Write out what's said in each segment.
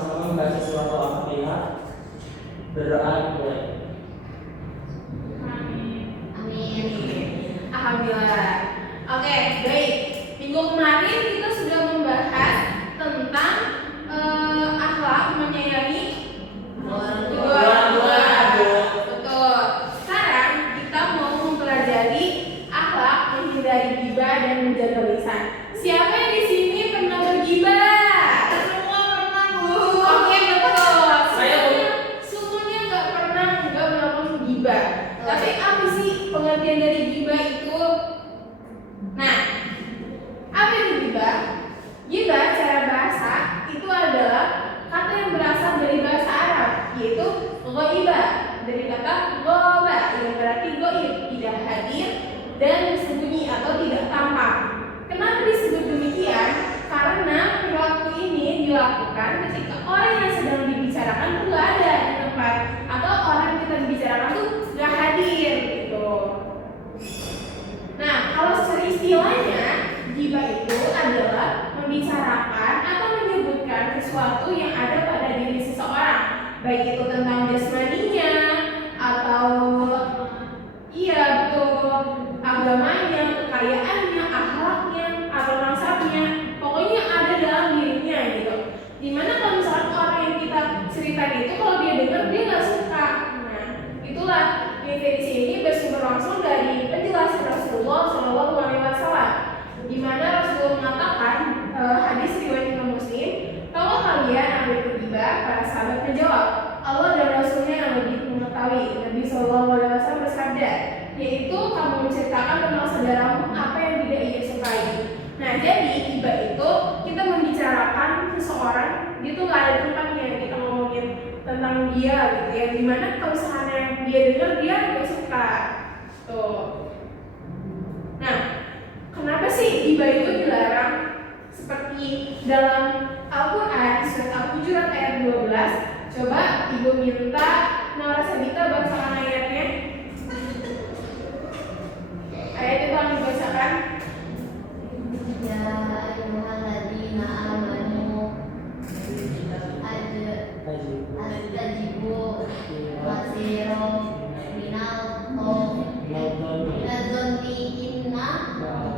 sama-sama membaca surah Al-Fatihah. Berdoa mulai. Amin. Alhamdulillah. Oke, baik. Minggu kemarin kita sudah membahas tentang akhlak menyayangi orang tua. Betul. Sekarang kita mau mempelajari akhlak menghindari ghibah dan menjaga lisan. Siapa yang di sini pernah berghibah? Semua pernah, Bu. Oke, betul. Semuanya nggak pernah nggak melakukan ghibah. Tapi apa sih pengertian dari ghibah itu? Nah, apa itu ghibah? Ghibah secara bahasa itu adalah kata yang berasal dari bahasa Arab, yaitu ghaibah, dari kata ghaba yang berarti ghaib, tidak hadir dan bersembunyi atau tidak tampak. Kenapa disebut demikian? Karena perilaku ini dilakukan ketika orang yang sedang dibicarakan itu nggak ada di tempat, atau orang yang kita bicarakan tuh nggak hadir gitu. Nah, kalau secara istilahnya, ghibah itu adalah membicarakan atau menyebutkan sesuatu yang ada pada diri seseorang, baik itu tentang jasmaninya atau betul, agamanya, kekayaannya, akhlaknya, atau nasabnya, pokoknya yang ada dalam dirinya gitu. Dimana kalau misalkan orang yang kita ceritain itu kalau dia dengar dia nggak suka. Nah, itulah definisi ini bersumber langsung dari penjelasan Rasulullah SAW, di mana Rasulullah mengatakan hadis riwayat Imam Muslim, kalau kalian ada ghibah, para sahabat menjawab, Allah dan Rasulnya yang lebih mengetahui. Nabi SAW bersabda, yaitu kamu menceritakan tentang saudaramu apa yang tidak ia sukai. Nah, jadi ghibah itu kita membicarakan seseorang, itu nggak ada tempatnya, kita ngomongin tentang dia gitu ya, dimana kalau misalnya dia dengar dia nggak suka tuh. Nah, kenapa sih ghibah itu dilarang? Seperti dalam Al-Quran surat Al-Hujurat ayat 12. Coba ibu minta Nora Sabita bacakan ayatnya. Ayat itu yang dibacakan. Ya ayyuhalladzina amanu astajibu wasiro minal minadzonni inna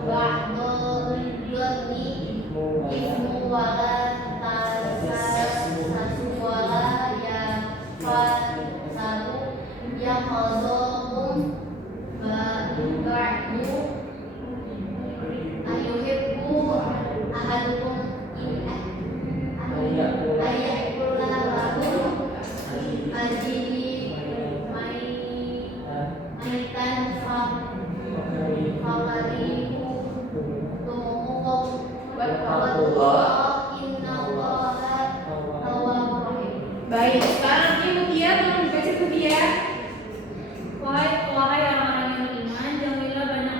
ba'dul dzonni ismu wala tasasu wala ya fasaru ya khadum ba'du ayuhibbu ahadukum ayakula lahu ajili maitan fakarihu tumukum wattaqullah innallaha tawwabur rahim. Baik, sekarang ibu dia tolong dibaca ibu dia. Wahai orang-orang yang beriman, jauhilah banyak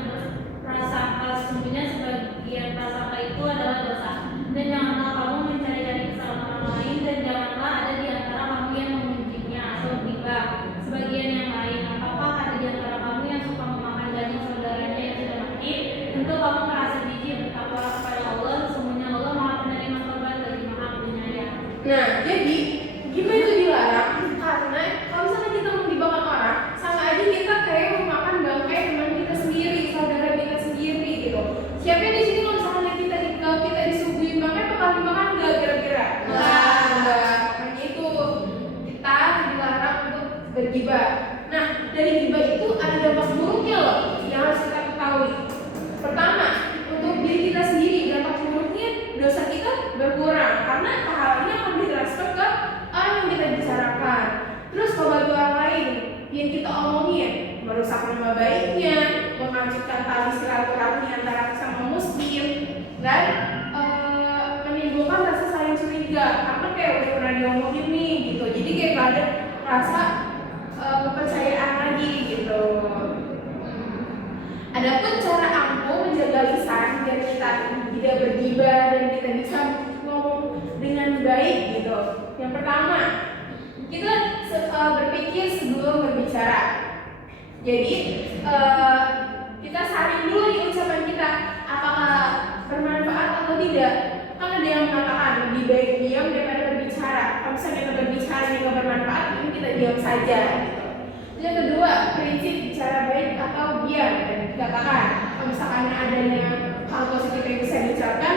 prasangka, sesungguhnya sebagian prasangka itu adalah dosa. Dan janganlah kamu mencari-cari kesalahan orang lain, dan janganlah ada di antara kamu yang memujinya atau ghibah sebagian yang lain. Apakah ada di antara kamu yang suka memakan daging saudaranya yang sudah mati? Tentu kamu merasa jijik, bertakwalah kepada Allah, sesungguhnya Allah Maha Penerima Taubat lagi Maha Penyayang. Nah, jadi ghibah itu dilarang karena kalau misalnya kita menggibahkan orang, sama aja kita kayak memakan bangkai teman kita sendiri, saudara kita sendiri gitu. Siapa yang di sini kalau misalnya kita disuguhin bangkai bakal dimakan nggak kira-kira? Nggak. Makanya itu kita dilarang untuk bergibah. Nah, dari gibah itu ada dampak buruknya loh yang harus kita ketahui. Pertama, untuk diri kita sendiri dampak buruknya dosa kita berkurang karena pahalanya akan ditransfer ke orang yang kita bicarakan. Terus kalau bagi orang lain yang kita omongin merusak nama baiknya, memancingkan tali silaturahmi antara sesama muslim, dan menimbulkan rasa saling curiga karena kayak udah pernah diomongin nih gitu. Jadi kayak gak ada rasa kepercayaan lagi gitu. Adapun cara ampuh menjaga lisan biar kita tidak bergibah dan kita bisa ngomong dengan baik gitu. Yang pertama, kita berpikir sebelum berbicara. Jadi kita saring dulu nih ucapan kita, apakah bermanfaat atau tidak. Kan ada yang mengatakan lebih baik diam daripada berbicara. berbicara. Kalau misalnya kita berbicara yang nggak bermanfaat, ini kita diam saja gitu. Yang kedua, prinsip bicara baik atau diam dan dikatakan. Kalau misalkan adanya hal positif yang bisa diucapkan,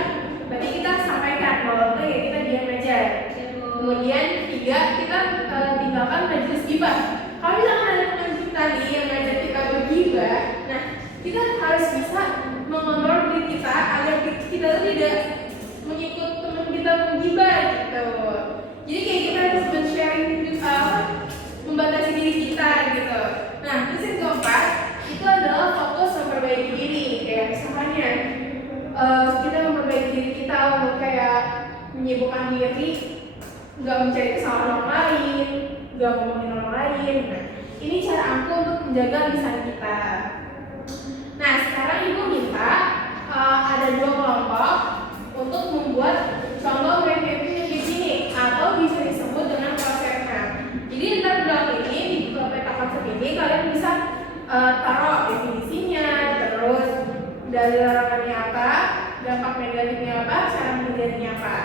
berarti kita sampaikan. Kalau enggak ya kita diam aja. Kemudian tiga, kita tinggalkan majelis gibah. Kalau misalkan ada teman kita nih yang ngajak kita bergibah, nah kita harus bisa mengontrol diri kita agar kita tuh tidak mengikut teman kita menggibah gitu. Jadi kayak kita harus men-sharing membatasi diri kita gitu. Nah, terus yang keempat itu adalah fokus memperbaiki diri. Kayak misalnya kita memperbaiki diri kita untuk kayak menyibukkan diri, nggak mencari kesalahan orang lain, nggak ngomongin orang lain. Nah, ini cara aku untuk menjaga lisan kita. Nah, sekarang ibu minta ada 2 kelompok untuk membuat contoh preventif yang di sini atau bisa disebut dengan prosesnya. Jadi ntar blok ini di peta konsep ini kalian bisa taruh definisinya, terus dari larangannya apa, dampak negatifnya apa, cara menghindarinya apa.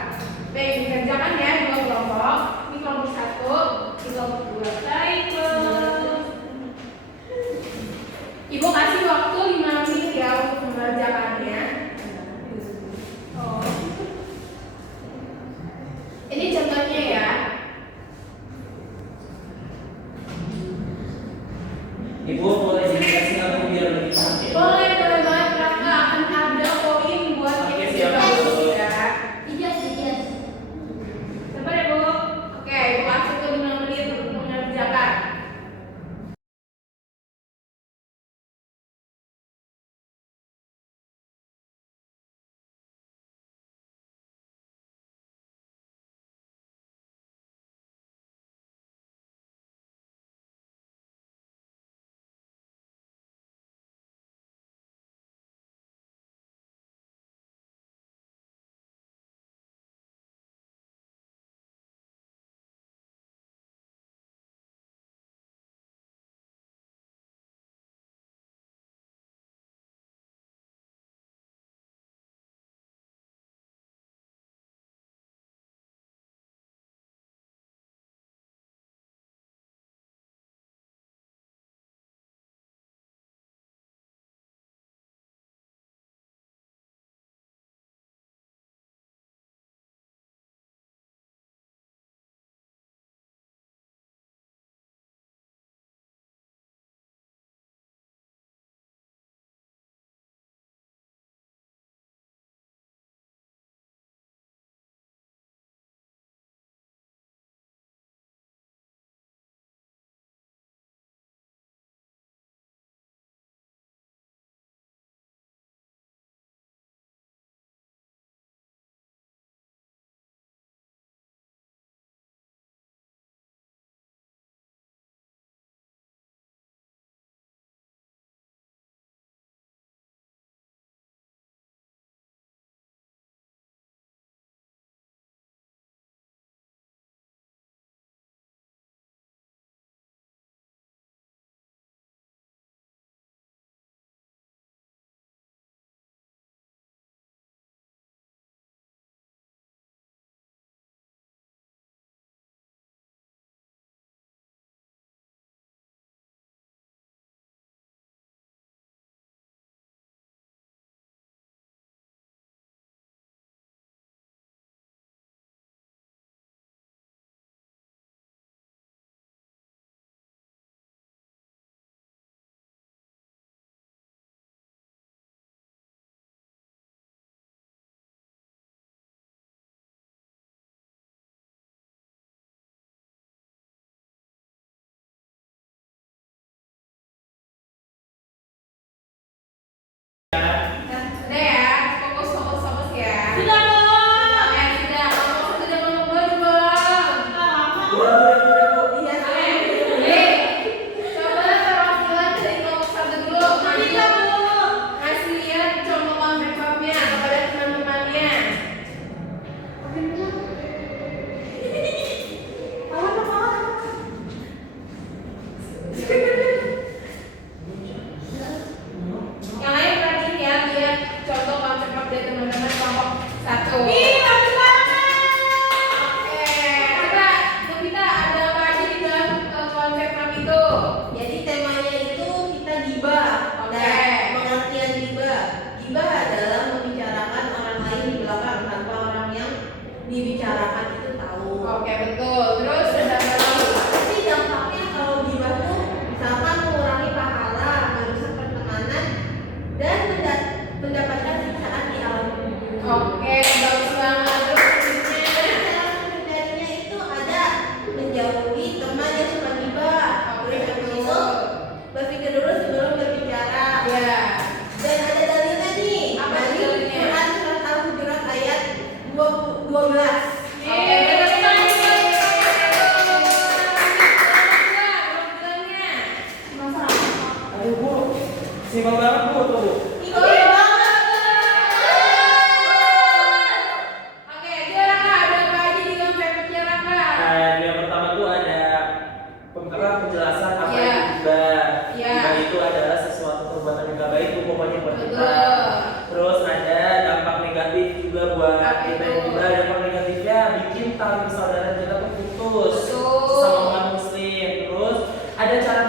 Baik, dikerjakan ya 2 kelompok. Ini kelompok 1, ini kelompok 2. Baik, Ibu kasih waktu 5 menit ya untuk mengerjakannya. Oh. Ini contohnya ya. Ibu boleh dikasih aku biar lebih cantik. Boleh banget Raka, akan ada poin buat Oke, kita siap, juga Bu. ya. Ijaz, ijaz. Sabar ya, Bu. Oke, Ibu kasih waktu 5 menit untuk mengerjakan. Oke, betul. Terus ada apa lagi? Tapi dampaknya kalau gibah tuh misalkan mengurangi pahala, merusak pertemanan, dan mendapatkan siksaan di alam kubur. Oke, bagus banget. Terus selanjutnya. Cara menghindarinya itu ada menjauhi teman yang suka gibah. Oleh karena itu berpikir dulu sebelum berbicara. Ya. Dan ada dalilnya nih. Apa Dari dalilnya? Quran surat Al-Hujurat ayat 12. Oke, Aduh Bu, simpel banget Bu tuh. Iya banget. Oke, silakan Kak. Ada apa aja di dalam papernya Kak? Yang pertama tuh ada penjelasan apa Iya. itu gibah. Iya. Gibah itu adalah sesuatu perbuatan yang gak baik tuh pokoknya buat kita. Betul. Terus ada dampak negatif juga buat Apa kita itu? juga. Dampak negatifnya bikin tali persaudaraan kita tuh putus Betul. sesama umat muslim. Terus ada cara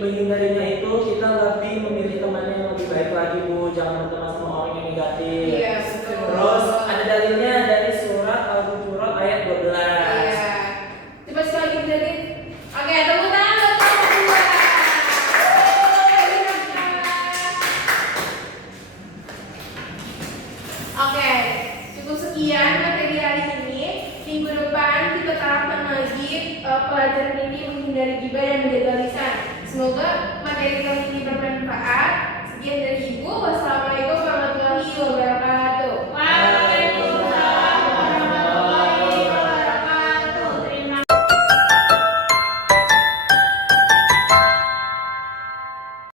menghindarinya itu kita lebih memilih teman yang lebih baik lagi Bu, jangan berteman sama orang yang negatif. Iya, betul. Terus ada dalilnya dari surat Al-Hujurat ayat 12. Iya. Coba sekali lagi jadi. Oke, tepuk tangan buat kamu berdua. Oke, cukup sekian materi hari ini. Minggu depan kita terapkan lagi pelajaran ini menghindari gibah dan menjaga lisan. Semoga materi kali ini bermanfaat. Sekian dari Ibu. Wassalamualaikum warahmatullahi wabarakatuh.